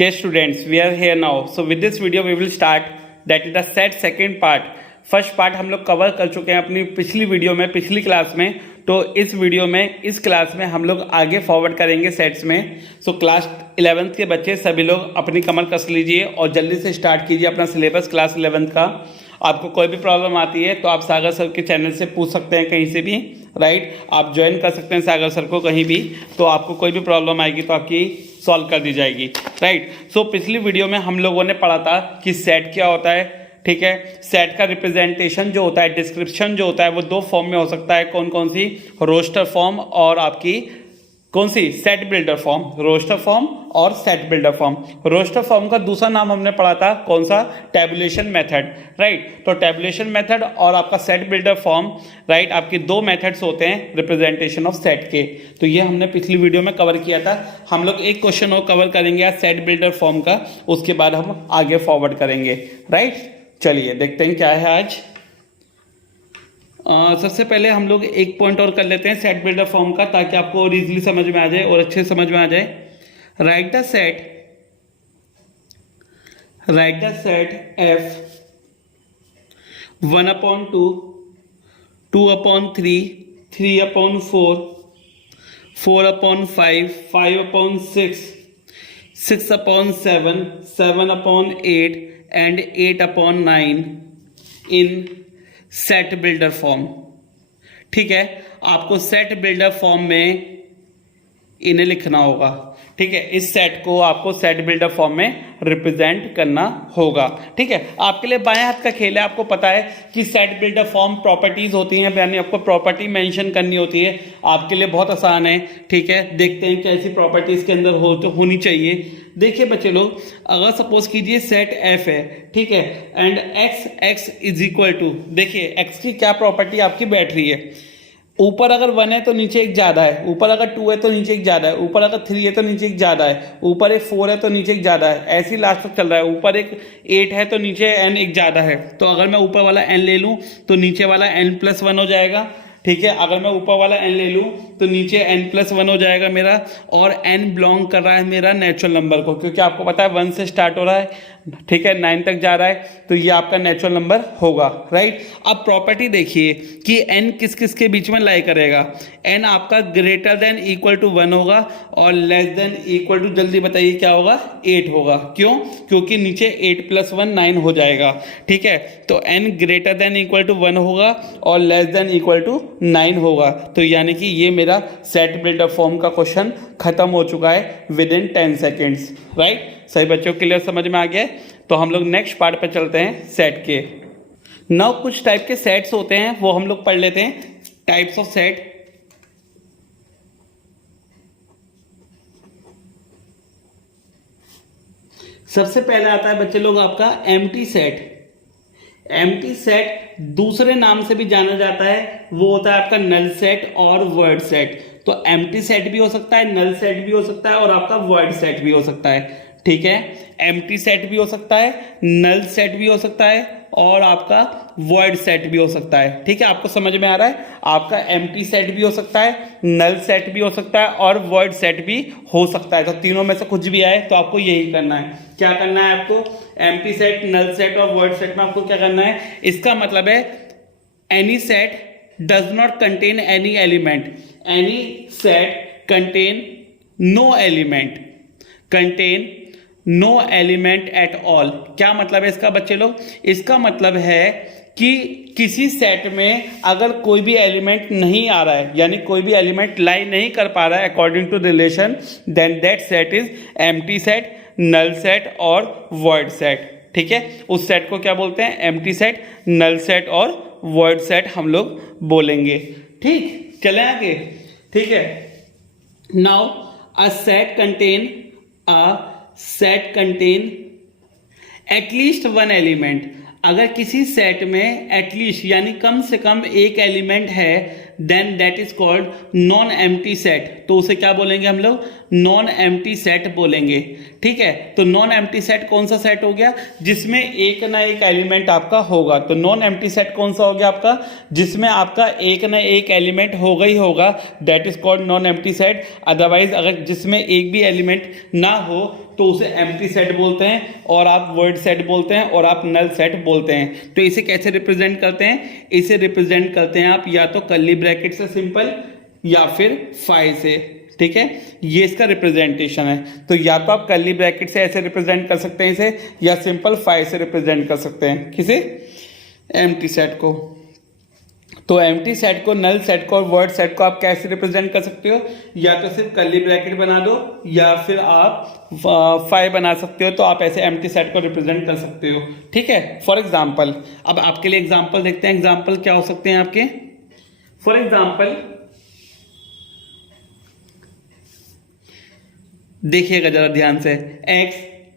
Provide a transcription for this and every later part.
Yes, students, we are here now. So with this video we will start that is the set second part. First part हम लोग cover कर चुके हैं अपनी पिछली video में, पिछली क्लास में. तो इस वीडियो में, इस क्लास में हम लोग आगे फॉरवर्ड करेंगे सेट्स में. सो क्लास 11th के बच्चे सभी लोग अपनी कमर कस लीजिए और जल्दी से स्टार्ट कीजिए अपना सिलेबस क्लास 11th का. आपको कोई भी प्रॉब्लम आती है तो आप सागर सर के चैनल से पूछ सकते हैं कहीं से भी, राइट. आप ज्वाइन कर सकते हैं सागर सर को कहीं भी, तो आपको कोई भी प्रॉब्लम आएगी तो आपकी सॉल्व कर दी जाएगी, राइट. सो पिछली वीडियो में हम लोगों ने पढ़ा था कि सेट क्या होता है, ठीक है. सेट का रिप्रेजेंटेशन जो होता है, डिस्क्रिप्शन जो होता है वो दो फॉर्म में हो सकता है. कौन कौन सी? रोस्टर फॉर्म और आपकी कौन सी? Set builder form. Roster form और set builder form. Roster form का दूसरा नाम हमने पढ़ा था कौन सा? Tabulation method, right. तो टैबुलेशन मेथड और आपका सेट बिल्डर फॉर्म, राइट, आपके दो मेथड्स होते हैं रिप्रेजेंटेशन ऑफ सेट के. तो ये हमने पिछली वीडियो में कवर किया था. हम लोग एक क्वेश्चन और कवर करेंगे आज सेट बिल्डर फॉर्म का, उसके बाद हम आगे फॉरवर्ड करेंगे, राइट. चलिए देखते हैं क्या है आज. सबसे पहले हम लोग एक पॉइंट और कर लेते हैं सेट बिल्डर फॉर्म का, ताकि आपको और इजीली समझ में आ जाए और अच्छे समझ में आ जाए. Right the set F 1/2, 2/3, 3/4, 4/5, 5/6, 6/7, 7/8 and 8/9 in set builder form. ठीक है, आपको सेट बिल्डर फॉर्म में इन्हें लिखना होगा, ठीक है. इस सेट को आपको सेट बिल्डर फॉर्म में रिप्रेजेंट करना होगा, ठीक है. आपके लिए बाएं हाथ का खेल है. आपको पता है कि सेट बिल्डर फॉर्म प्रॉपर्टीज होती हैं, यानी आपको प्रॉपर्टी मेंशन करनी होती है. आपके लिए बहुत आसान है, ठीक है. देखते हैं कैसी प्रॉपर्टीज के अंदर होनी चाहिए. देखिए बच्चे लोग, अगर सपोज कीजिए सेट F है, ठीक है, and x is equal to, देखिए x की क्या प्रॉपर्टी आपकी बैठ रही है. ऊपर अगर 1 है तो नीचे एक ज्यादा है, ऊपर अगर 2 है तो नीचे एक ज्यादा है, ऊपर अगर 3 है तो नीचे एक ज्यादा है, ऊपर एक 4 है तो नीचे एक ज्यादा है. ऐसे ही लास्ट तक चल रहा है. ऊपर एक 8 है तो नीचे n एक ज्यादा है. तो अगर मैं ऊपर वाला n ले लूं तो नीचे वाला n+1 हो जाएगा, ठीक है. अगर मैं ऊपर वाला n ले लूं तो नीचे n+1 हो जाएगा मेरा. और n बिलोंग कर रहा है मेरा नेचुरल नंबर को, क्योंकि आपको पता है 1 से स्टार्ट हो रहा है, ठीक है, 9 तक जा रहा है, तो ये आपका नेचुरल नंबर होगा, राइट. अब प्रॉपर्टी देखिए कि n किस किस के बीच में लाई करेगा. n आपका ग्रेटर देन इक्वल टू 1 होगा और लेस देन इक्वल टू, जल्दी बताइए क्या होगा? 8 होगा. क्यों? क्योंकि नीचे 8+1 9 हो जाएगा, ठीक है. तो n greater than equal to 1 होगा और लेस देन इक्वल टू 9 होगा. तो यानी कि ये मेरा सेट बिल्डर फॉर्म का क्वेश्चन खत्म हो चुका है विद इन 10 सेकेंड्स, राइट. सही बच्चों, क्लियर समझ में आ गया? तो हम लोग नेक्स्ट पार्ट पे चलते हैं सेट के. नाउ कुछ टाइप के सेट्स होते हैं, वो हम लोग पढ़ लेते हैं. Types of set. सबसे पहले आता है बच्चे लोग आपका एम्प्टी सेट. एम्प्टी सेट दूसरे नाम से भी जाना जाता है, वो होता है आपका नल सेट और वर्ड सेट. तो एम्प्टी सेट भी हो सकता है, नल सेट भी हो सकता है और आपका वर्ड सेट भी हो सकता है, ठीक है. एम्प्टी सेट भी हो सकता है, नल सेट भी हो सकता है और आपका वर्ड सेट भी हो सकता है, ठीक है. आपको समझ में आ रहा है? आपका एम्प्टी सेट भी हो सकता है, नल सेट भी हो सकता है और वर्ड सेट भी हो सकता है. तो तीनों में से कुछ भी आए तो आपको यही करना है. क्या करना है आपको? एम्प्टी सेट, नल सेट और वर्ड सेट में आपको क्या करना है? इसका मतलब है any set does not contain any element. Any set contain no element, contain no element at all. क्या मतलब है इसका बच्चे लोग? इसका मतलब है कि किसी सेट में अगर कोई भी एलिमेंट नहीं आ रहा है, यानी कोई भी एलिमेंट लाई नहीं कर पा रहा है according to relation, then that set is empty set, null set और वर्ड सेट, ठीक है. उस सेट को क्या बोलते हैं? एम्प्टी सेट, नल सेट और वर्ड सेट हम लोग बोलेंगे, ठीक. चले आगे, ठीक है. Now a set contain at least one element. अगर किसी सेट में एटलीस्ट यानी कम से कम एक एलिमेंट है, then that is called non empty set. तो उसे क्या बोलेंगे हम लोग? नॉन एम्प्टी सेट बोलेंगे। ठीक है, तो नॉन एम्प्टी सेट कौन सा सेट हो गया? जिसमें एक ना एक एलिमेंट आपका होगा। तो नॉन एम्प्टी सेट कौन सा हो गया आपका? जिसमें आपका एक ना एक एलिमेंट होगा ही होगा, that is called non empty set. Otherwise अगर जिसमें एक भी एलिमेंट ना हो तो उसे एम्प्टी सेट बोलते हैं, और आप वर्ड सेट बोलते हैं, और आप नल सेट बोलते हैं। तो इसे कैसे रिप्रेजेंट करते हैं? इसे रिप्रेजेंट करते हैं आप या तो कर्ली ब्रैकेट से सिंपल, या फिर फाई से। ठीक है, ये इसका रिप्रेजेंटेशन है। तो या तो आप कर्ली ब्रैकेट से ऐसे रिप्रेजेंट कर सकते हैं इसे, या सिंपल फाई से रिप्रेजेंट कर सकते हैं। किसे? एम्प्टी सेट को। तो एम्प्टी सेट को, नल सेट को और वर्ड सेट को आप कैसे रिप्रेजेंट कर सकते हो? या तो सिर्फ कर्ली ब्रैकेट बना दो, या फिर आप फाई बना सकते हो। तो आप ऐसे एम्प्टी सेट को रिप्रेजेंट कर सकते हो। ठीक है, फॉर एग्जाम्पल, अब आपके लिए एग्जाम्पल देखते हैं। एग्जाम्पल क्या हो सकते हैं आपके? फॉर एग्जाम्पल देखिएगा जरा ध्यान से,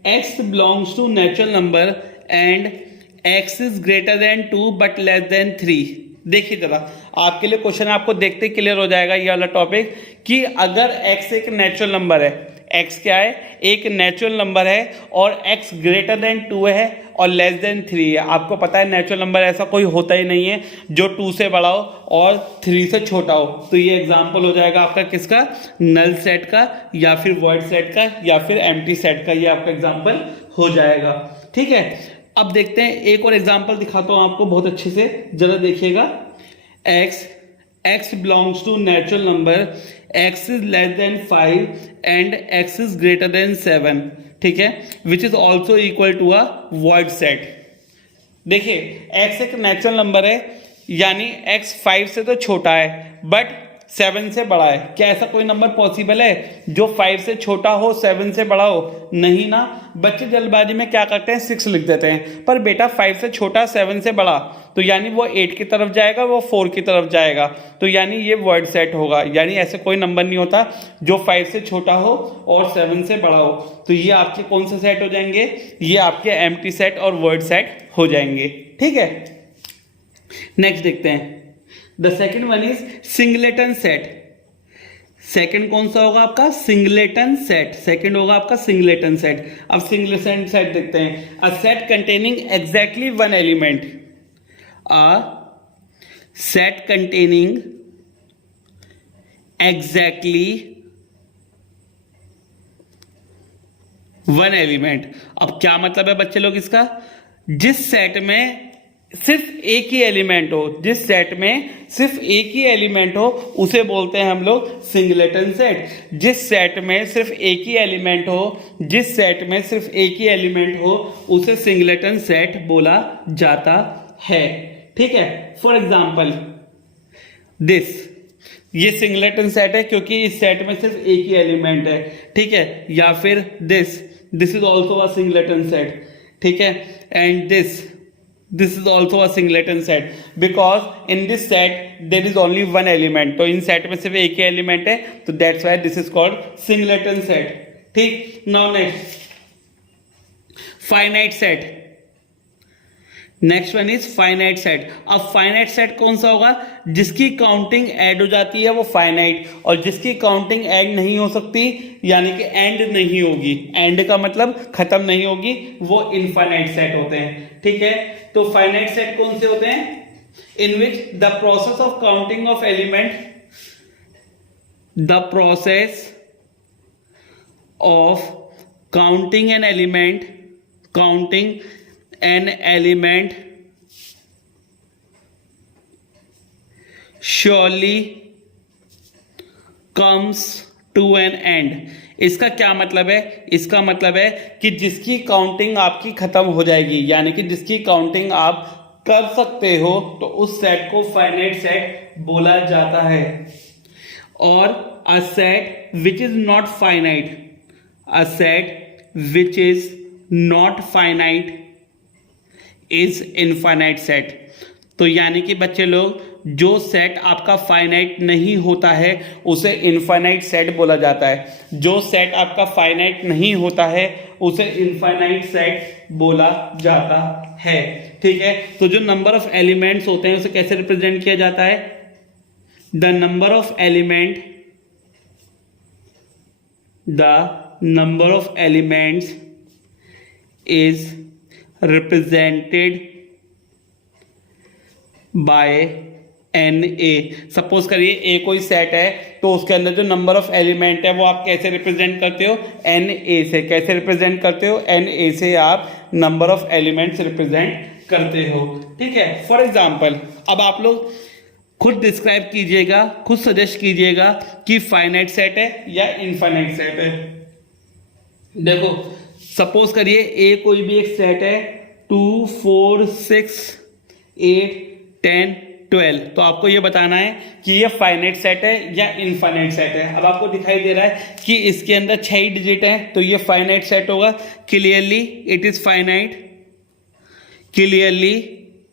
x belongs to natural number and x is greater than 2 but less than 3। देखिए जरा, आपके लिए क्वेश्चन आपको देखते क्लियर हो जाएगा ये वाला टॉपिक, कि अगर x एक नेचुरल नंबर है, x क्या है? एक नेचुरल नंबर है, और x ग्रेटर देन 2 है और लेस देन 3 है। आपको पता है नेचुरल नंबर ऐसा कोई होता ही नहीं है जो 2 से बड़ा हो और 3 से छोटा हो। तो ये एग्जांपल हो जाएगा आपका किसका? नल सेट का, या फिर वॉइड सेट का, या फिर एम्प्टी सेट का। ये आपका एग्जांपल हो जाएगा। ठीक है, अब देखते हैं एक और एग्जांपल दिखाता हूं आपको बहुत अच्छे से, जरा देखिएगा। x belongs to natural number, x is less than 5 and x is greater than 7। ठीक है, which is also equal to a void set। देखिए, x एक नेचुरल नंबर है, यानी x 5 से तो छोटा है बट 7 से बड़ा है। क्या ऐसा कोई नंबर पॉसिबल है जो 5 से छोटा हो 7 से बड़ा हो? नहीं ना। बच्चे जल्दबाजी में क्या करते हैं? 6 लिख देते हैं, पर बेटा 5 से छोटा 7 से बड़ा, तो यानी वो 8 की तरफ जाएगा, वो 4 की तरफ जाएगा। तो यानी ये वर्ड सेट होगा। यानी ऐसे कोई नंबर नहीं होता जो 5 से छोटा हो और 7 से बड़ा हो। तो ये आपके कौन से सेट हो जाएंगे? ये आपके एम्प्टी सेट और वर्ड सेट हो जाएंगे। ठीक है, नेक्स्ट देखते हैं। The second one is singleton set. Second कौन सा होगा आपका? Singleton set. सेकेंड होगा आपका सिंगलेटन सेट। अब सिंगलेटन सेट देखते हैं। A set containing exactly one element. A set containing exactly one element. अब क्या मतलब है बच्चे लोग इसका? जिस सेट में सिर्फ एक ही एलिमेंट हो, जिस सेट में सिर्फ एक ही एलिमेंट हो, उसे बोलते हैं हम लोग सिंगलेटन सेट। जिस सेट में सिर्फ एक ही एलिमेंट हो, जिस सेट में सिर्फ एक ही एलिमेंट हो, उसे सिंगलेटन सेट बोला जाता है। ठीक है, फॉर एग्जाम्पल दिस, ये सिंगलेटन सेट है क्योंकि इस सेट में सिर्फ एक ही एलिमेंट है। ठीक है, या फिर this is also a singleton set. ठीक है, and this is also a singleton set because in this set there is only one element। तो इन सेट में सिर्फ एक ही एलिमेंट है, तो that's why this is called singleton set। ठीक, now next finite set। Next one is finite set. अब finite set कौन सा होगा? जिसकी काउंटिंग ऐड हो जाती है वो फाइनाइट, और जिसकी काउंटिंग ऐड नहीं हो सकती, यानी कि एंड नहीं होगी, एंड का मतलब खत्म नहीं होगी, वो इनफाइनाइट सेट होते हैं। ठीक है, तो फाइनाइट सेट कौन से होते हैं? In which the process of counting of element, the process of counting an element, counting an element surely comes to an end। इसका क्या मतलब है? इसका मतलब है कि जिसकी काउंटिंग आपकी खत्म हो जाएगी, यानी कि जिसकी काउंटिंग आप कर सकते हो, तो उस सेट को फाइनाइट सेट बोला जाता है। और a set which is not finite, a set which is not finite is infinite set. तो यानी कि बच्चे लोग, जो सेट आपका फाइनाइट नहीं होता है उसे इनफाइनाइट सेट बोला जाता है। जो सेट आपका फाइनाइट नहीं होता है उसे इनफाइनाइट सेट बोला जाता है। ठीक है, तो जो नंबर ऑफ एलिमेंट्स होते हैं उसे कैसे रिप्रेजेंट किया जाता है? The number of elements is represented by n A. सपोज करिए ए कोई सेट है, तो उसके अंदर जो नंबर ऑफ एलिमेंट है वो आप कैसे रिप्रेजेंट करते हो? एन ए से। कैसे रिप्रेजेंट करते हो? एन ए से आप नंबर ऑफ एलिमेंट्स रिप्रेजेंट करते हो। ठीक है, फॉर एग्जाम्पल अब आप लोग खुद डिस्क्राइब कीजिएगा, खुद सजेस्ट कीजिएगा कि फाइनाइट सेट है या इनफाइनाइट सेट है। देखो सपोज करिए ए कोई भी एक सेट है 2 4 6 8 10 12, तो आपको ये बताना है कि ये फाइनाइट सेट है या इनफाइनाइट सेट है। अब आपको दिखाई दे रहा है कि इसके अंदर 6 ही डिजिट है, तो ये फाइनाइट सेट होगा। Clearly it is finite, clearly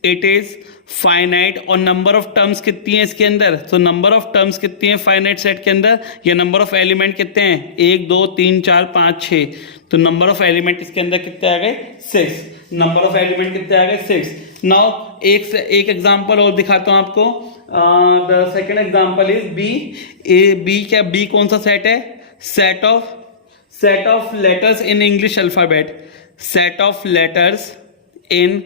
it is finite. और नंबर ऑफ टर्म्स कितनी है इसके अंदर? तो नंबर ऑफ टर्म्स कितनी है फाइनाइट सेट के अंदर? या नंबर ऑफ एलिमेंट कितने हैं? 1 2 3 4 5 6। तो नंबर ऑफ एलिमेंट इसके अंदर कितने आ गए? 6। नंबर ऑफ एलिमेंट कितने आ गए? 6। नाउ एक एग्जांपल और दिखाता हूं आपको। The second example is B. B क्या? बी कौन सा सेट है? Set of letters in English alphabet. Set of letters in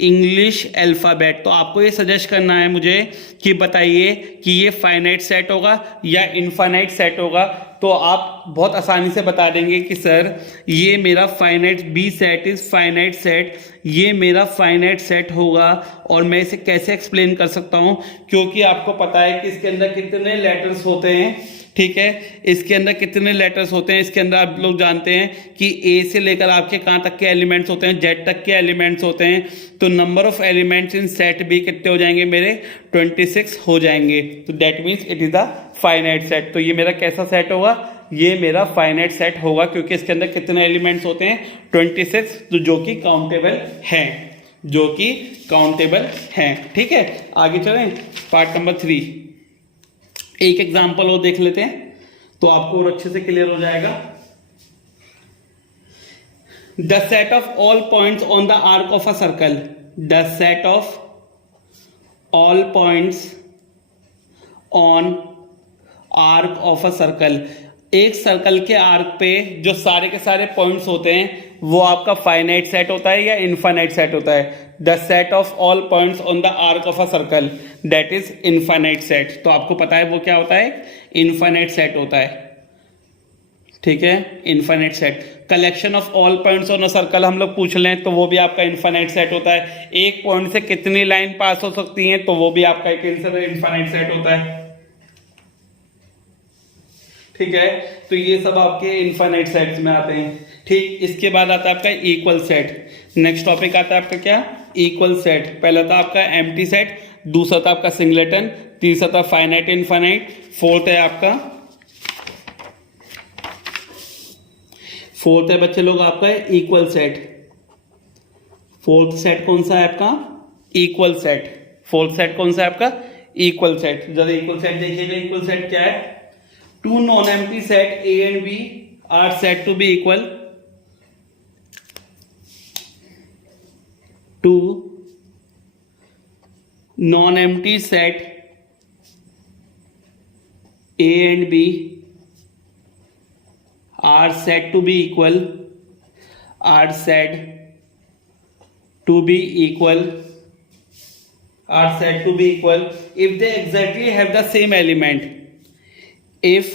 English alphabet. तो आपको ये सजेस्ट करना है मुझे कि बताइए कि ये फाइनाइट सेट होगा या इनफाइनाइट सेट होगा। तो आप बहुत आसानी से बता देंगे कि सर ये मेरा finite, B set is finite set, ये मेरा फाइनाइट सेट होगा। और मैं इसे कैसे एक्सप्लेन कर सकता हूं? क्योंकि आपको पता है कि इसके अंदर कितने लेटर्स होते हैं। ठीक है, इसके अंदर कितने लेटर्स होते हैं? इसके अंदर आप लोग जानते हैं कि ए से लेकर आपके कहाँ तक के एलिमेंट्स होते हैं? जेड तक के एलिमेंट्स होते हैं। तो number of elements in set B कितने हो जाएंगे मेरे? 26 हो जाएंगे। तो that means it is the finite set. तो ये मेरा कैसा सेट होगा? ये मेरा फाइनाइट सेट होगा, क्योंकि इसके अंदर कितने एलिमेंट्स होते हैं? 26, तो जो कि काउंटेबल है, जो कि काउंटेबल है। ठीक है, आगे चलें पार्ट नंबर 3। एक एग्जांपल और देख लेते हैं तो आपको और अच्छे से क्लियर हो जाएगा। The set of all points on the arc of a circle. The set of all points on arc of a circle. एक सर्कल के आर्क पे जो सारे के सारे पॉइंट्स होते हैं वो आपका फाइनाइट सेट होता है या इनफाइनाइट सेट होता है? The set of all points on the arc of a circle, that is infinite set. तो आपको पता है वो क्या होता है? इनफाइनाइट सेट होता है। ठीक है, infinite set. Collection of all points on a circle हम लोग पूछ लें तो वो भी आपका इनफाइनाइट सेट होता है। एक पॉइंट से कितनी लाइन पास हो सकती है, तो वो भी आपका एक इनफाइनाइट सेट होता है। ठीक है, तो ये सब आपके इनफाइनाइट सेट्स में आते हैं। ठीक, इसके बाद आता है आपका इक्वल सेट। नेक्स्ट टॉपिक आता है आपका क्या? Equal set. पहला था आपका एम्प्टी सेट, दूसरा था आपका सिंगलेटन, तीसरा था फाइनाइट इनफाइनाइट, फोर्थ है बच्चे लोग आपका इक्वल सेट। फोर्थ सेट कौन सा है आपका? Equal set. फोर्थ सेट कौन सा है आपका? Equal set. जरा इक्वल सेट देखिएगा। इक्वल सेट क्या है? Two non empty set A and B are said to be equal to non-empty set A and B are said to be equal if they exactly have the same element. If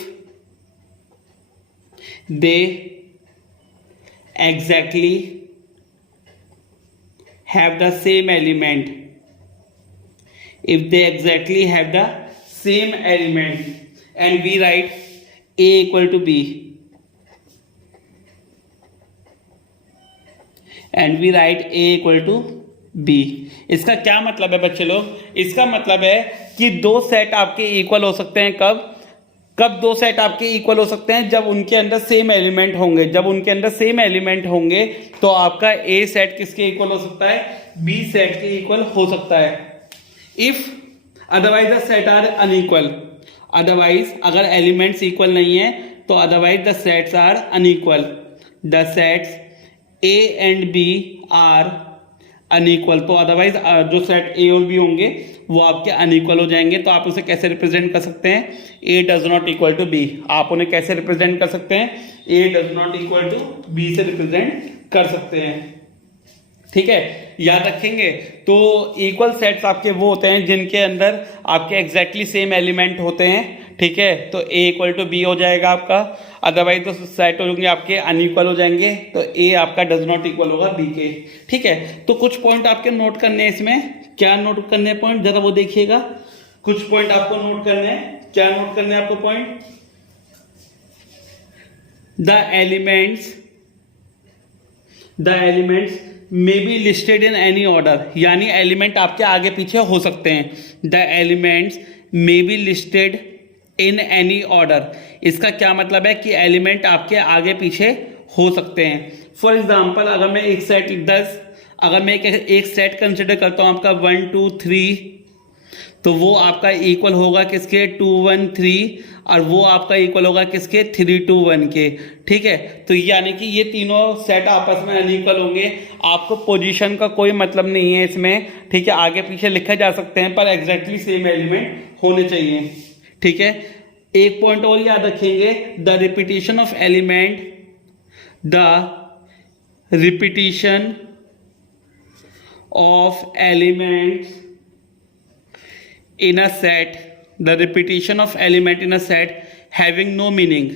they exactly have the same element, and we write A equal to B, इसका क्या मतलब है बच्चे लोग? इसका मतलब है कि दो सेट आपके इक्वल हो सकते हैं। कब दो सेट आपके इक्वल हो सकते हैं? जब उनके अंदर सेम एलिमेंट होंगे। जब उनके अंदर सेम एलिमेंट होंगे तो आपका ए सेट किसके इक्वल हो सकता है? बी सेट के इक्वल हो सकता है। If otherwise the set are unequal, otherwise अगर एलिमेंट्स इक्वल नहीं है तो otherwise the sets are unequal. The sets A and B are unequal, तो अदरवाइज जो सेट ए और बी होंगे वो आपके अनइक्वल हो जाएंगे। तो आप उसे कैसे रिप्रेजेंट कर सकते हैं, A does not equal to B. आप उन्हें कैसे रिप्रेजेंट कर सकते हैं, A does not equal to B से रिप्रेजेंट कर सकते हैं। ठीक है, याद रखेंगे। तो इक्वल सेट्स आपके वो होते हैं जिनके अंदर आपके एग्जैक्टली सेम एलिमेंट होते हैं। ठीक है, तो ए इक्वल टू बी हो जाएगा आपका, अदरवाइज तो सेट होंगे आपके अनइक्वल हो जाएंगे, तो ए आपका डज नॉट इक्वल होगा बी के। ठीक है, तो कुछ पॉइंट आपके नोट करने हैं इसमें। क्या नोट करने हैं पॉइंट, जरा वो देखिएगा। कुछ पॉइंट आपको नोट करने हैं। क्या नोट करने हैं आपको point, the elements may be listed in any order, यानी एलिमेंट आपके आगे पीछे हो सकते हैं। The elements may be listed in any order, इसका क्या मतलब है कि एलिमेंट आपके आगे पीछे हो सकते हैं। फॉर एग्जाम्पल, अगर मैं एक सेट 10, अगर मैं एक सेट कंसिडर करता हूं आपका 1 2 3, तो वो आपका इक्वल होगा किसके, 2 1 3, और वो आपका इक्वल होगा किसके, 3 2 1 के। ठीक है, तो यानी कि ये तीनों सेट आपस में अनइक्वल होंगे। आपको पोजीशन का कोई मतलब नहीं है इसमें। ठीक है, आगे पीछे लिखे जा सकते हैं पर एग्जैक्टली सेम एलिमेंट होने चाहिए। ठीक है, एक पॉइंट और याद रखेंगे, the repetition of element, the repetition of elements in a set, the repetition of element in a set having no meaning,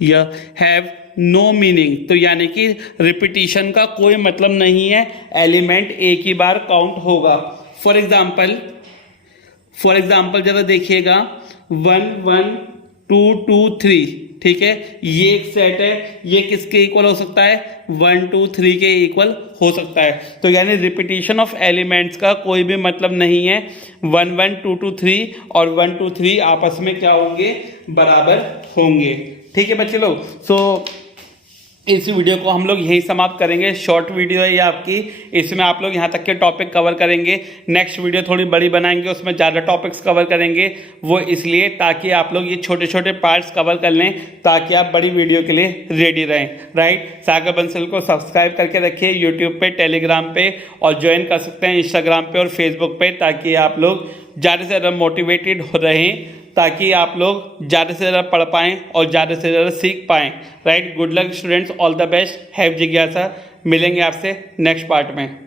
या have no meaning, तो यानी कि रिपीटिशन का कोई मतलब नहीं है, एलिमेंट एक ही बार काउंट होगा। फॉर एग्जाम्पल जरा देखिएगा, 1 1 2 2 3, ठीक है, ये एक सेट है, ये किसके इक्वल हो सकता है, 1 2 3 के इक्वल हो सकता है। तो यानी रिपीटिशन ऑफ एलिमेंट्स का कोई भी मतलब नहीं है। 1 1 2 2 3 और 1 2 3 आपस में क्या होंगे, बराबर होंगे। ठीक है बच्चे लोग, सो इस वीडियो को हम लोग यहीं समाप्त करेंगे। शॉर्ट वीडियो है ये आपकी, इसमें आप लोग यहाँ तक के टॉपिक कवर करेंगे। नेक्स्ट वीडियो थोड़ी बड़ी बनाएंगे, उसमें ज़्यादा टॉपिक्स कवर करेंगे। वो इसलिए ताकि आप लोग ये छोटे छोटे पार्ट्स कवर कर लें, ताकि आप बड़ी वीडियो के लिए रेडी रहें। राइट, सागर बंसल को सब्सक्राइब करके रखिए यूट्यूब पे, टेलीग्राम पे, और ज्वाइन कर सकते हैं इंस्टाग्राम पे और फेसबुक पे, ताकि आप लोग ज़्यादा से ज़्यादा मोटिवेटेड हो रहें, ताकि आप लोग ज़्यादा से ज़्यादा पढ़ पाएँ और ज़्यादा से ज़्यादा सीख पाएँ। Right, good luck students, all the best, have जिज्ञासा। मिलेंगे आपसे नेक्स्ट पार्ट में।